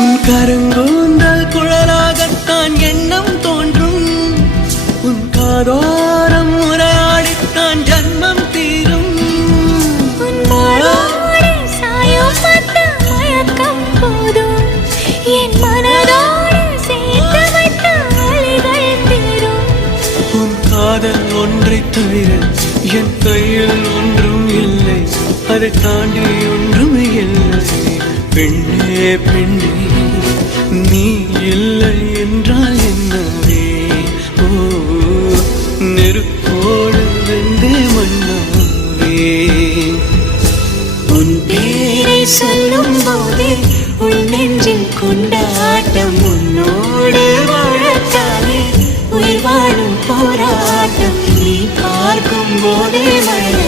உன் கருங்கூந்தல் குழலாகத்தான் எண்ணம் தோன்றும். உன் காதோரம் உரையாடித்தான் ஜன்மம் தீரும். உன் மாறோடு சாயம் பார்த்த மயக்கம் போதும். என் மனதோடு சேர்த்து வைத்த வழிகள் தீரும். உன் காதல் ஒன்றை தவிர என் கையில் ஒன்றும் இல்லை. அதை தாண்டி ஒன்றும் இல்லை. பெண்ணே பெண்ணே நீ இல்லை என்றால் என்னவே? ஓ நெருப்போடு வெந்தே மண்ணாவே. உன் பேரை சொல்லும் போதே உன் நெஞ்சில் கொண்டாட்டம். உன்னோடு வாழத்தானே உயிர் வாழும் போராட்டம். நீ பார்க்கும் போதே மழை